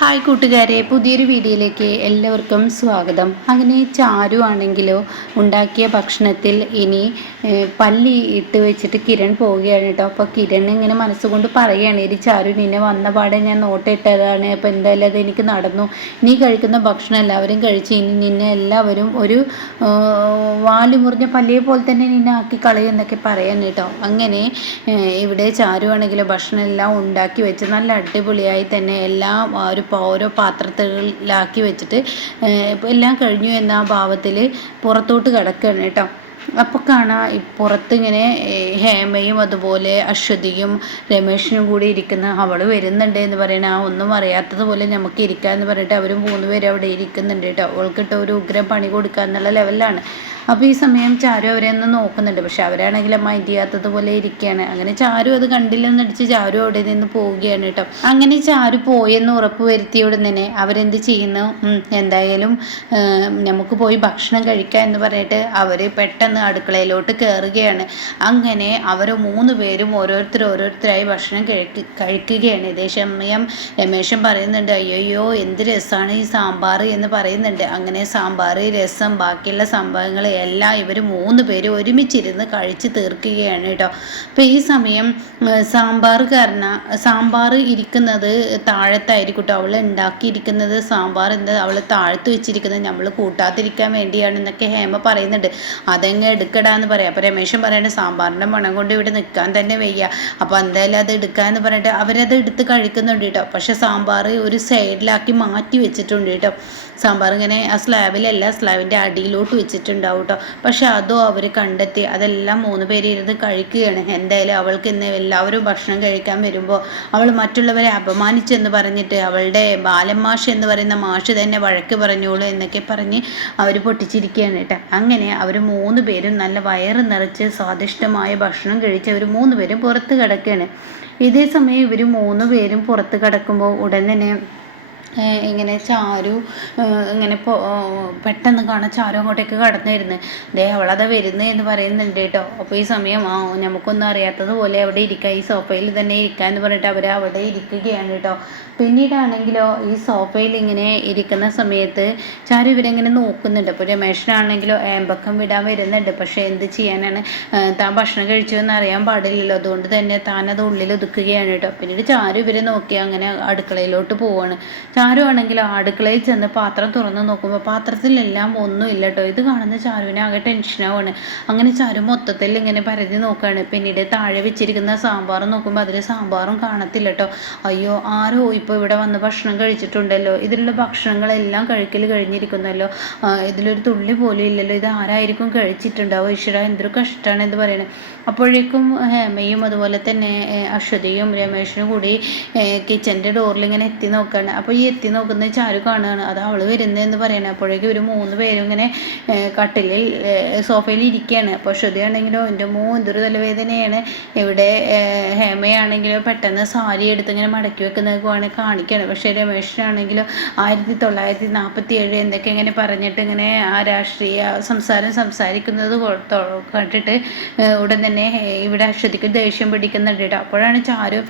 Hi കൂട്ടുകാരെ, പുതിയൊരു വീഡിയോയിലേക്ക് എല്ലാവർക്കും സ്വാഗതം. അങ്ങനെ ചാരു ആണെങ്കിലോ ഉണ്ടാക്കിയ ഭക്ഷണത്തിൽ ഇനി പല്ലി ഇട്ട് വെച്ചിട്ട് കിരൺ പോവുകയാണ് കേട്ടോ. അപ്പോൾ കിരൺ ഇങ്ങനെ മനസ്സുകൊണ്ട് പറയുകയാണ്, ഇത് ചാരു നിന്നെ വന്ന പാടെ ഞാൻ നോട്ടിട്ടതാണ്, അപ്പോൾ എന്തായാലും അത് എനിക്ക് നടന്നു. നീ കഴിക്കുന്ന ഭക്ഷണം എല്ലാവരും കഴിച്ച് ഇനി നിന്നെ എല്ലാവരും ഒരു വാല് മുറിഞ്ഞ പല്ലിയെ പോലെ തന്നെ നിന്നെ ആക്കി കളയും എന്നൊക്കെ പറയാൻ കേട്ടോ. അങ്ങനെ ഇവിടെ ചാരു ആണെങ്കിലോ ഭക്ഷണം എല്ലാം ഉണ്ടാക്കി വെച്ച് നല്ല അടിപൊളിയായി തന്നെ എല്ലാം ഓരോ പാത്രത്തിലാക്കി വെച്ചിട്ട് എല്ലാം കഴിഞ്ഞു എന്ന ആ ഭാവത്തിൽ പുറത്തോട്ട് കിടക്കുകയാണ് കേട്ടോ. അപ്പോൾ കാണാം പുറത്ത് ഇങ്ങനെ ഹേമയും അതുപോലെ അശ്വതിയും രമേശിനും കൂടി ഇരിക്കുന്ന, അവൾ വരുന്നുണ്ട് എന്ന് പറയണ ആ ഒന്നും അറിയാത്തതുപോലെ നമുക്ക് ഇരിക്കാമെന്ന് പറഞ്ഞിട്ട് അവർ 3 പേരും അവിടെ ഇരിക്കുന്നുണ്ട് കേട്ടോ. അവൾക്കിട്ട് ഒരു ഉഗ്രം പണി കൊടുക്കുക എന്നുള്ള ലെവലിലാണ്. അപ്പോൾ ഈ സമയം ചാരു അവരെ ഒന്ന് നോക്കുന്നുണ്ട്, പക്ഷെ അവരാണെങ്കിൽ മൈൻഡ് ചെയ്യാത്തതുപോലെ ഇരിക്കുകയാണ്. അങ്ങനെ ചാരു അത് കണ്ടില്ലെന്നടിച്ച് ചാരു അവിടെ നിന്ന് പോവുകയാണ് കേട്ടോ. അങ്ങനെ ചാരു പോയെന്ന് ഉറപ്പ് വരുത്തിയോടെ തന്നെ അവരെന്ത് ചെയ്യുന്നു, എന്തായാലും നമുക്ക് പോയി ഭക്ഷണം കഴിക്കാം എന്ന് പറഞ്ഞിട്ട് അവർ പെട്ടെന്ന് അടുക്കളയിലോട്ട് കയറുകയാണ്. അങ്ങനെ അവർ 3 പേരും ഓരോരുത്തരായി ഭക്ഷണം കഴിക്കുകയാണ്. ഇതേ സമയം രമേശൻ പറയുന്നുണ്ട്, അയ്യോ എന്ത് രസമാണ് ഈ സാമ്പാർ എന്ന് പറയുന്നുണ്ട്. അങ്ങനെ സാമ്പാർ, രസം, ബാക്കിയുള്ള സംഭവങ്ങൾ എല്ലാം ഇവർ 3 പേരും ഒരുമിച്ചിരുന്ന് കഴിച്ച് തീർക്കുകയാണ് കേട്ടോ. അപ്പോൾ ഈ സമയം സാമ്പാർ ഇരിക്കുന്നത് താഴത്തായിരിക്കും കേട്ടോ. അവൾ ഉണ്ടാക്കിയിരിക്കുന്നത് സാമ്പാർ എന്താ അവൾ താഴത്ത് വെച്ചിരിക്കുന്നത് നമ്മൾ കൂട്ടാതിരിക്കാൻ വേണ്ടിയാണെന്നൊക്കെ ഹേമ പറയുന്നുണ്ട്. അതെങ്ങനെ എടുക്കടാന്ന് പറയാം. അപ്പോൾ രമേശൻ പറയേണ്ടത് സാമ്പാറിൻ്റെ മണം കൊണ്ട് ഇവിടെ നിൽക്കാൻ തന്നെ വയ്യ, അപ്പോൾ എന്തായാലും അത് എടുക്കാമെന്ന് പറഞ്ഞിട്ട് അവരത് എടുത്ത് കഴിക്കുന്നുണ്ട് കേട്ടോ. പക്ഷെ സാമ്പാർ ഒരു സൈഡിലാക്കി മാറ്റി വെച്ചിട്ടുണ്ട് കേട്ടോ. സാമ്പാർ ഇങ്ങനെ ആ സ്ലാബിലല്ല, സ്ലാബിൻ്റെ അടിയിലോട്ട് വെച്ചിട്ടുണ്ടാവും കേട്ടോ. പക്ഷെ അതോ അവർ കണ്ടെത്തി അതെല്ലാം 3 പേര് ഇരുന്ന് കഴിക്കുകയാണ്. എന്തായാലും അവൾക്ക് ഇന്ന് എല്ലാവരും ഭക്ഷണം കഴിക്കാൻ വരുമ്പോൾ അവൾ മറ്റുള്ളവരെ അപമാനിച്ചെന്ന് പറഞ്ഞിട്ട് അവളുടെ ബാലമാഷ് എന്ന് പറയുന്ന മാഷ് തന്നെ വഴക്ക് പറഞ്ഞോളൂ എന്നൊക്കെ പറഞ്ഞ് അവർ പൊട്ടിച്ചിരിക്കുകയാണ് കേട്ടോ. അങ്ങനെ അവർ 3 പേരും നല്ല വയറ് നിറച്ച് സ്വാദിഷ്ടമായ ഭക്ഷണം കഴിച്ച് അവർ 3 പേരും പുറത്ത് കിടക്കുകയാണ്. ഇതേ സമയം ഇവർ 3 പേരും പുറത്ത് കിടക്കുമ്പോൾ ഉടൻ തന്നെ ഇങ്ങനെ ചാരു ഇങ്ങനെ പെട്ടെന്ന് കാണാൻ ചാരു അങ്ങോട്ടേക്ക് കടന്നു വരുന്നത്. അവളത് വരുന്നത് എന്ന് പറയുന്നുണ്ട് കേട്ടോ. അപ്പോൾ ഈ സമയം നമുക്കൊന്നും അറിയാത്തതുപോലെ അവിടെ ഇരിക്കുക, ഈ സോഫയിൽ തന്നെ ഇരിക്കുക എന്ന് പറഞ്ഞിട്ട് അവർ അവിടെ ഇരിക്കുകയാണ് കേട്ടോ. പിന്നീടാണെങ്കിലോ ഈ സോഫയിൽ ഇങ്ങനെ ഇരിക്കുന്ന സമയത്ത് ചാരു ഇവരെങ്ങനെ നോക്കുന്നുണ്ട്. അപ്പോൾ രമേശനാണെങ്കിലോ ഏമ്പക്കം വിടാൻ വരുന്നുണ്ട്. പക്ഷേ എന്ത് ചെയ്യാനാണ്, താൻ ഭക്ഷണം കഴിച്ചു എന്ന് അറിയാൻ പാടില്ലല്ലോ, അതുകൊണ്ട് തന്നെ താനത് ഉള്ളിൽ ഒതുക്കുകയാണ് കേട്ടോ. പിന്നീട് ചാരു ഇവരെ നോക്കി അങ്ങനെ അടുക്കളയിലോട്ട് പോവാണ്. ചാരു ആണെങ്കിലോ അടുക്കളയിൽ ചെന്ന് പാത്രം തുറന്ന് നോക്കുമ്പോൾ പാത്രത്തിലെല്ലാം ഒന്നുമില്ല കേട്ടോ. ഇത് കാണുന്ന ചാരുവിനെ ആകെ ടെൻഷനാവാണ്. അങ്ങനെ ചാരു മൊത്തത്തിൽ ഇങ്ങനെ പരതി നോക്കുകയാണ്. പിന്നീട് താഴെ വെച്ചിരിക്കുന്ന സാമ്പാർ നോക്കുമ്പോൾ അതിൽ സാമ്പാറും കാണത്തില്ല കേട്ടോ. അയ്യോ, ആരോ ഇപ്പോൾ ഇവിടെ വന്ന് ഭക്ഷണം കഴിച്ചിട്ടുണ്ടല്ലോ, ഇതിലുള്ള ഭക്ഷണങ്ങളെല്ലാം കഴിഞ്ഞിരിക്കുന്നല്ലോ, ഇതിലൊരു തുള്ളി പോലും ഇല്ലല്ലോ, ഇത് ആരായിരിക്കും കഴിച്ചിട്ടുണ്ടാവും, ഈശ്വര എന്തൊരു കഷ്ടമാണ് എന്ന് പറയുന്നത്. അപ്പോഴേക്കും ഹേമയും അതുപോലെ തന്നെ അശ്വതിയും രമേശനും കൂടി കിച്ചൻ്റെ ഡോറിൽ ഇങ്ങനെ എത്തി നോക്കുകയാണ്. അപ്പോൾ ഈ എത്തി നോക്കുന്നത് ചാരു കാണുകയാണ്, അത് അവൾ വരുന്നതെന്ന് പറയണത്. അപ്പോഴേക്കും ഒരു 3 പേരും ഇങ്ങനെ കട്ടിലിൽ സോഫയിൽ ഇരിക്കുകയാണ്. അപ്പോൾ അശ്വതിയാണെങ്കിലോ എൻ്റെ എന്തൊരു തലവേദനയാണ്. ഇവിടെ ഹേമയാണെങ്കിലോ പെട്ടെന്ന് സാരി എടുത്ത് ഇങ്ങനെ മടക്കി വെക്കുന്നത് കാണിക്കുകയാണ്. പക്ഷേ രമേശനാണെങ്കിലോ 1947 എന്തൊക്കെ ഇങ്ങനെ പറഞ്ഞിട്ട് ഇങ്ങനെ ആ രാഷ്ട്രീയ സംസാരിക്കുന്നത് കണ്ടിട്ട് ഉടൻ തന്നെ ഇവിടെ അശ്വതിക്ക് ദേഷ്യം പിടിക്കുന്നുണ്ട് കേട്ടോ. അപ്പോഴാണ് ചാരു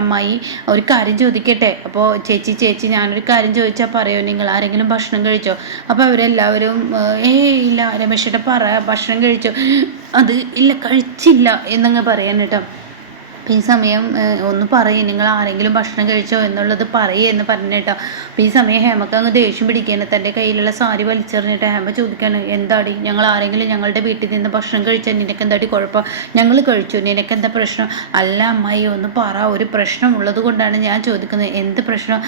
അമ്മായി ഒരു കാര്യം ചോദിക്കട്ടെ. അപ്പോൾ ചേച്ചി ഞാനൊരു കാര്യം ചോദിച്ചാൽ പറയോ, നിങ്ങൾ ആരെങ്കിലും ഭക്ഷണം കഴിച്ചോ? അപ്പോൾ അവരെല്ലാവരും ഇല്ല രമേശേട്ട ഭക്ഷണം കഴിച്ചോ? അത് ഇല്ല കഴിച്ചില്ല എന്നങ്ങ് പറയാൻ കേട്ടോ. അപ്പോൾ ഈ സമയം ഒന്ന് പറയും, നിങ്ങൾ ആരെങ്കിലും ഭക്ഷണം കഴിച്ചോ എന്നുള്ളത് എന്ന് പറഞ്ഞിട്ടോ. അപ്പോൾ ഈ സമയം ഹേമക്ക് അങ്ങ് ദേഷ്യം പിടിക്കുകയാണ്. തൻ്റെ കയ്യിലുള്ള സാരി വലിച്ചെറിഞ്ഞിട്ട് ഹേമ ചോദിക്കുകയാണ്, എന്താടി ഞങ്ങൾ ആരെങ്കിലും ഞങ്ങളുടെ വീട്ടിൽ നിന്ന് ഭക്ഷണം കഴിച്ചാൽ നിനക്ക് എന്താടി കുഴപ്പം? ഞങ്ങൾ കഴിച്ചു, നിനക്കെന്താ പ്രശ്നം? അല്ല അമ്മായി ഒന്ന് പറ, ഒരു പ്രശ്നം ഉള്ളത് കൊണ്ടാണ് ഞാൻ ചോദിക്കുന്നത്. എന്ത് പ്രശ്നം?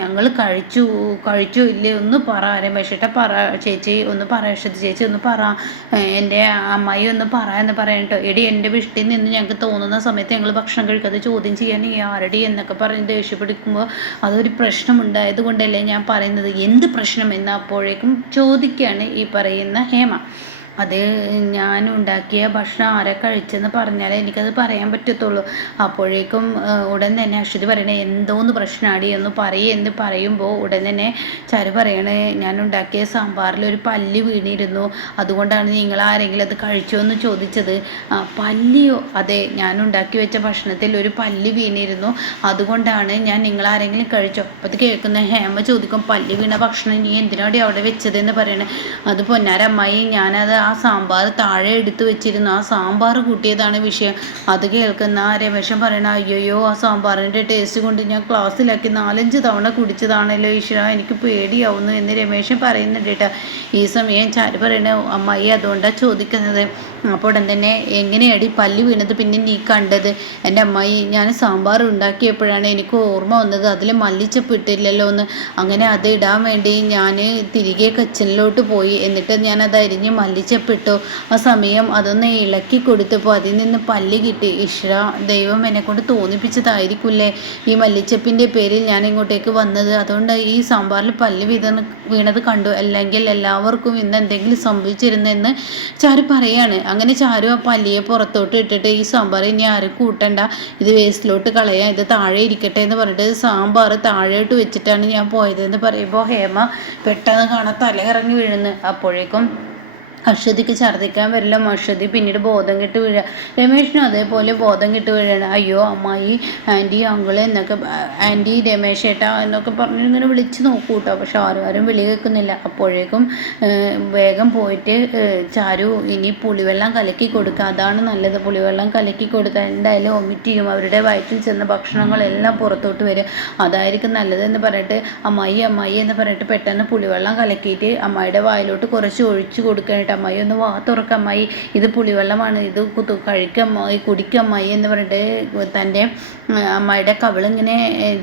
ഞങ്ങൾ കഴിച്ചു ഇല്ലേ ഒന്ന് പറ രമേശേട്ട, പറ ചേച്ചി ഒന്ന് പറ, അശ്വതി ചേച്ചി ഒന്ന് പറ, എൻ്റെ അമ്മായി ഒന്ന് പറ എന്ന് പറയട്ടോ. എടി എൻ്റെ വീട്ടിൽ നിന്ന് ഞങ്ങൾക്ക് തോന്നുന്ന സമയത്ത് ഞങ്ങൾ ഭക്ഷണം കഴിക്കാതെ ചോദ്യം ചെയ്യാൻ ആരടി എന്നൊക്കെ പറഞ്ഞ് ദേഷ്യപ്പെടുക്കുമ്പോൾ അതൊരു പ്രശ്നമുണ്ടായത് കൊണ്ടല്ലേ ഞാൻ പറയുന്നത്, എന്ത് പ്രശ്നം എന്ന് അപ്പോഴേക്കും ചോദിക്കുകയാണ് ഈ പറയുന്ന ഹേമ. അത് ഞാൻ ഉണ്ടാക്കിയ ഭക്ഷണം ആരെ കഴിച്ചെന്ന് പറഞ്ഞാലേ എനിക്കത് പറയാൻ പറ്റത്തുള്ളൂ. അപ്പോഴേക്കും ഉടൻ തന്നെ അശ്വതി പറയണേ എന്തോന്ന് പ്രശ്നമാടി എന്ന് എന്ന് പറയുമ്പോൾ ഉടൻ തന്നെ ചാരു പറയണേ ഞാൻ ഉണ്ടാക്കിയ സാമ്പാറിൽ ഒരു പല്ലി വീണിരുന്നു, അതുകൊണ്ടാണ് നിങ്ങൾ ആരെങ്കിലും അത് കഴിച്ചോ എന്ന് ചോദിച്ചത്. പല്ലിയോ? അതെ, ഞാൻ ഉണ്ടാക്കി വെച്ച ഭക്ഷണത്തിൽ ഒരു പല്ലി വീണിരുന്നു, അതുകൊണ്ടാണ് ഞാൻ നിങ്ങൾ ആരെങ്കിലും കഴിച്ചോ? അപ്പോൾ അത് കേൾക്കുന്ന ഹേമ ചോദിക്കും പല്ലി വീണ ഭക്ഷണം നീ എന്തിനാടി അവിടെ വെച്ചതെന്ന് പറയണേ. അത് പൊന്നാരമ്മായി ഞാനത് ആ സാമ്പാർ താഴെ എടുത്തു വെച്ചിരുന്നു, ആ സാമ്പാർ കൂട്ടിയതാണ് വിഷയം. അത് കേൾക്കുന്ന രമേശൻ പറയണ അയ്യോ ആ സാമ്പാറിൻ്റെ ടേസ്റ്റ് കൊണ്ട് ഞാൻ ക്ലാസ്സിലാക്കി 4-5 തവണ കുടിച്ചതാണല്ലോ ഈശ്വര, എനിക്ക് പേടിയാവുന്നു എന്ന് രമേശൻ പറയുന്നുണ്ട് കേട്ടോ. ഈ സമയം ചാരു പറയണ അമ്മായി അതുകൊണ്ടാണ് ചോദിക്കുന്നത്. അപ്പോൾ ഉടൻ തന്നെ എങ്ങനെയാടി പല്ലി വീണത് പിന്നെ നീ കണ്ടത്? എൻ്റെ അമ്മായി ഞാൻ സാമ്പാർ ഉണ്ടാക്കിയപ്പോഴാണ് എനിക്ക് ഓർമ്മ വന്നത് അതിൽ മല്ലിച്ചപ്പ് ഇട്ടില്ലല്ലോ എന്ന്. അങ്ങനെ അത് ഇടാൻ വേണ്ടി ഞാൻ തിരികെ കിച്ചണിലോട്ട് പോയി, എന്നിട്ട് ഞാനത് അരിഞ്ഞ് മല്ലിച്ചപ്പിട്ടു. ആ സമയം അതൊന്ന് ഇളക്കി കൊടുത്തപ്പോൾ അതിൽ നിന്ന് പല്ലി കിട്ടി. ഈശ്വര, ദൈവം എന്നെക്കൊണ്ട് തോന്നിപ്പിച്ചതായിരിക്കില്ലേ ഈ മല്ലിച്ചപ്പിൻ്റെ പേരിൽ ഞാൻ ഇങ്ങോട്ടേക്ക് വന്നത്. അതുകൊണ്ട് ഈ സാമ്പാറിൽ പല്ലി വീണത് കണ്ടു, അല്ലെങ്കിൽ എല്ലാവർക്കും ഇന്ന് എന്തെങ്കിലും സംഭവിച്ചിരുന്നെന്ന് ചാരു പറയാണ്. അങ്ങനെ ചാരു ആ പല്ലിയെ പുറത്തോട്ട് ഇട്ടിട്ട് ഈ സാമ്പാർ ഇനി ആരും കൂട്ടണ്ട, ഇത് വേസ്റ്റിലോട്ട് കളയാം, ഇത് താഴെ ഇരിക്കട്ടെ എന്ന് പറഞ്ഞിട്ട് സാമ്പാർ താഴെയിട്ട് വെച്ചിട്ടാണ് ഞാൻ പോയതെന്ന് പറയുമ്പോൾ ഹേമ പെട്ടെന്ന് കാണാൻ തല ഇറങ്ങി വീഴുന്നു. അപ്പോഴേക്കും അശ്വതിക്ക് ഛർദ്ദിക്കാൻ വരില്ല, അശ്വതി പിന്നീട് ബോധം കെട്ട് വീഴുക. രമേശിനും അതേപോലെ ബോധം കെട്ട് വീഴുകയാണ്. അയ്യോ അമ്മായി, ആൻറ്റി, അങ്കിള് എന്നൊക്കെ ആൻറ്റി, രമേശേട്ടാ എന്നൊക്കെ പറഞ്ഞ് ഇങ്ങനെ വിളിച്ച് നോക്കൂ കേട്ടോ. പക്ഷെ ആരും വിളി കേൾക്കുന്നില്ല. അപ്പോഴേക്കും വേഗം പോയിട്ട് ചാരു ഇനി പുളിവെള്ളം കലക്കി കൊടുക്കുക, അതാണ് നല്ലത്. പുളിവെള്ളം കലക്കി കൊടുത്താൽ എന്തായാലും വൊമിറ്റ് ചെയ്യും, അവരുടെ വയറ്റിൽ ചെന്ന ഭക്ഷണങ്ങളെല്ലാം പുറത്തോട്ട് വരും, അതായിരിക്കും നല്ലതെന്ന് പറഞ്ഞിട്ട് അമ്മായി എന്ന് പറഞ്ഞിട്ട് പെട്ടെന്ന് പുളിവെള്ളം കലക്കിയിട്ട് അമ്മായിയുടെ വായിലോട്ട് കുറച്ച് ഒഴിച്ചു കൊടുക്കാനായിട്ട് അമ്മായി ഒന്ന് വാ തുറക്കാം അമ്മായി, ഇത് പുളിവെള്ളമാണ്, ഇത് കഴിക്കമ്മായി, കുടിക്കമ്മായി എന്ന് പറഞ്ഞിട്ട് തൻ്റെ അമ്മായിയുടെ കവിളിങ്ങനെ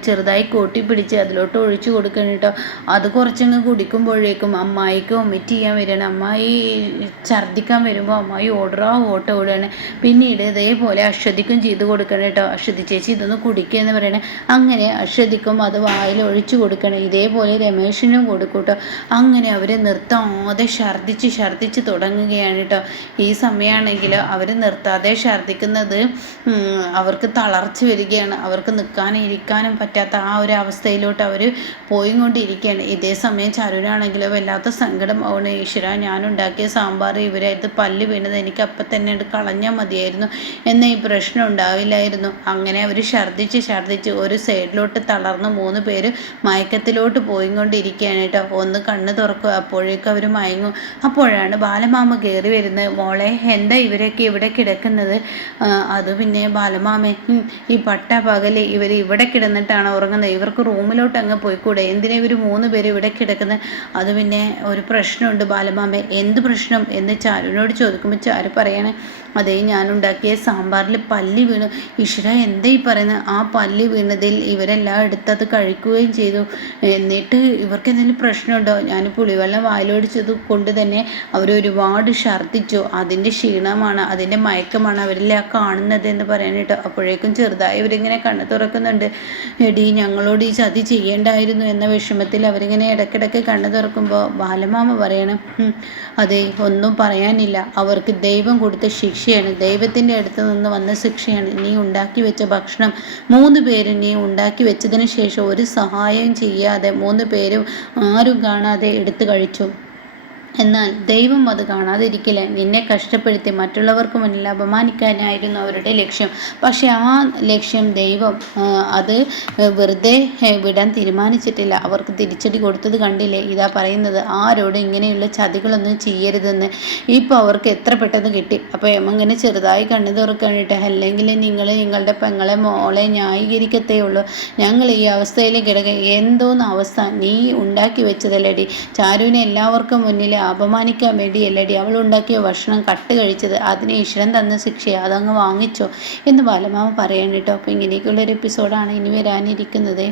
ചെറുതായി കൂട്ടി പിടിച്ച് അതിലോട്ട് ഒഴിച്ചു കൊടുക്കണം കേട്ടോ. അത് കുറച്ചങ്ങ് കുടിക്കുമ്പോഴേക്കും അമ്മായിക്ക് വൊമിറ്റ് ചെയ്യാൻ വരികയാണ്. അമ്മായി ഛർദ്ദിക്കാൻ വരുമ്പോൾ അമ്മായി ഓട്ടോ ഓടുകയാണ്. പിന്നീട് ഇതേപോലെ അശ്വതിക്കും ചെയ്ത് കൊടുക്കണം കേട്ടോ. അശ്വതി ചേച്ചി ഇതൊന്ന് കുടിക്കുക എന്ന് പറയണേ. അങ്ങനെ അശ്വതിക്കും അത് വായിൽ ഒഴിച്ചു കൊടുക്കണം. ഇതേപോലെ രമേശിനും കൊടുക്കും കേട്ടോ. അങ്ങനെ അവർ നിർത്താതെ ഛർദ്ദിച്ച് തുടങ്ങുകയാണ് കേട്ടോ. ഈ സമയമാണെങ്കിൽ അവർ നിർത്താതെ ഛർദ്ദിക്കുന്നത് അവർക്ക് തളർച്ച വരികയാണ്. അവർക്ക് നിൽക്കാനും ഇരിക്കാനും പറ്റാത്ത ആ ഒരു അവസ്ഥയിലോട്ട് അവർ പോയിക്കൊണ്ടിരിക്കുകയാണ്. ഇതേ സമയം ചരുനാണെങ്കിലോ വല്ലാത്ത സങ്കടം ആവണ. ഈശ്വര, ഞാനുണ്ടാക്കിയ സാമ്പാർ ഇവരായത് പല്ല് വീണത് എനിക്ക് അപ്പം തന്നെ കളഞ്ഞാൽ മതിയായിരുന്നു, എന്നാൽ ഈ പ്രശ്നം ഉണ്ടാവില്ലായിരുന്നു. അങ്ങനെ അവർ ഛർദ്ദിച്ച് ഒരു സൈഡിലോട്ട് തളർന്ന് 3 പേര് മയക്കത്തിലോട്ട് പോയിക്കൊണ്ടിരിക്കുകയാണ് കേട്ടോ. ഒന്ന് കണ്ണ് തുറക്കുക, അപ്പോഴേക്കും അവർ മയങ്ങും. അപ്പോഴാണ് ബാലമാമ കയറി വരുന്നത്. മോളെ, എന്താ ഇവരൊക്കെ ഇവിടെ കിടക്കുന്നത്? അത് പിന്നെ ബാലമാമേ, ഈ പകല് ഇവർ ഇവിടെ കിടന്നിട്ടാണ് ഉറങ്ങുന്നത്, ഇവർക്ക് റൂമിലോട്ട് അങ്ങ് പോയിക്കൂടെ, എന്തിനാ ഇവർ 3 പേര് ഇവിടെ കിടക്കുന്നത്? അത് പിന്നെ ഒരു പ്രശ്നമുണ്ട് ബാലമാമേ. എന്ത് പ്രശ്നം എന്ന് ചാരുവിനോട് ചോദിക്കുമ്പോൾ ചാരു പറയണേ, അതേ, ഞാനുണ്ടാക്കിയ സാമ്പാറിൽ പല്ലി വീണു. ഈശ്വര, എന്താ ഈ പറയുന്നത്? ആ പല്ലി വീണതിൽ ഇവരെല്ലാം എടുത്തത് കഴിക്കുകയും ചെയ്തു. എന്നിട്ട് ഇവർക്ക് എന്തെങ്കിലും പ്രശ്നമുണ്ടോ? ഞാൻ പുളിവെള്ളം വായിലൊടിച്ചത് കൊണ്ട് തന്നെ അവരൊരുപാട് ഛർദ്ദിച്ചു, അതിൻ്റെ ക്ഷീണമാണ്, അതിൻ്റെ മയക്കമാണ് അവരെല്ലാം കാണുന്നത് എന്ന് പറയാനിട്ടോ. അപ്പോഴേക്കും ചെറുതായി ഇവരിങ്ങനെ കണ്ണ് തുറക്കുന്നുണ്ട്. എടി, ഞങ്ങളോട് ഈ ചതി ചെയ്യേണ്ടായിരുന്നു എന്ന വിഷമത്തിൽ അവരിങ്ങനെ ഇടയ്ക്കിടയ്ക്ക് കണ്ണ് തുറക്കുമ്പോൾ ബാലമാമ പറയണം, അതെ, ഒന്നും പറയാനില്ല, അവർക്ക് ദൈവം കൊടുത്ത ശിക്ഷയാണ്, ദൈവത്തിൻ്റെ അടുത്ത് നിന്ന് വന്ന ശിക്ഷയാണ്. നീ ഉണ്ടാക്കി വെച്ച ഭക്ഷണം 3 പേരും നീ ഉണ്ടാക്കി വെച്ചതിന് ശേഷം ഒരു സഹായം ചെയ്യാതെ 3 പേരും ആരും കാണാതെ എടുത്തു കഴിച്ചു. എന്നാൽ ദൈവം അത് കാണാതിരിക്കില്ല. നിന്നെ കഷ്ടപ്പെടുത്തി മറ്റുള്ളവർക്ക് മുന്നിൽ അപമാനിക്കാനായിരുന്നു അവരുടെ ലക്ഷ്യം. പക്ഷെ ആ ലക്ഷ്യം ദൈവം അത് വെറുതെ വിടാൻ തീരുമാനിച്ചിട്ടില്ല. അവർക്ക് തിരിച്ചടി കൊടുത്തത് കണ്ടില്ലേ? ഇതാ പറയുന്നത്, ആരോടും ഇങ്ങനെയുള്ള ചതികളൊന്നും ചെയ്യരുതെന്ന്. ഇപ്പോൾ അവർക്ക് എത്ര പെട്ടെന്ന് കിട്ടി. അപ്പോൾ എമ്മങ്ങനെ ചെറുതായി കണ്ണു തുറക്കാനിട്ട്, അല്ലെങ്കിൽ നിങ്ങൾ നിങ്ങളുടെ പെങ്ങളെ മോളെ ന്യായീകരിക്കത്തേ ഉള്ളൂ. ഞങ്ങൾ ഈ അവസ്ഥയിൽ കിടക്കുക എന്തോന്ന് അവസ്ഥ? നീ ഉണ്ടാക്കി വെച്ചതല്ലേടി. ചാരുവിനെ എല്ലാവർക്കും മുന്നിൽ അപമാനിക്കാൻ വേണ്ടിയല്ലടി അവൾ ഉണ്ടാക്കിയ ഭക്ഷണം കട്ട് കഴിച്ചത്, അതിന് ഈശ്വരൻ തന്ന ശിക്ഷയെ അതങ്ങ് വാങ്ങിച്ചോ എന്ന് ബാലമാമ പറയാൻ കേട്ടോ. അപ്പോൾ ഇങ്ങനെയൊക്കെയുള്ളൊരു എപ്പിസോഡാണ് ഇനി വരാനിരിക്കുന്നത്.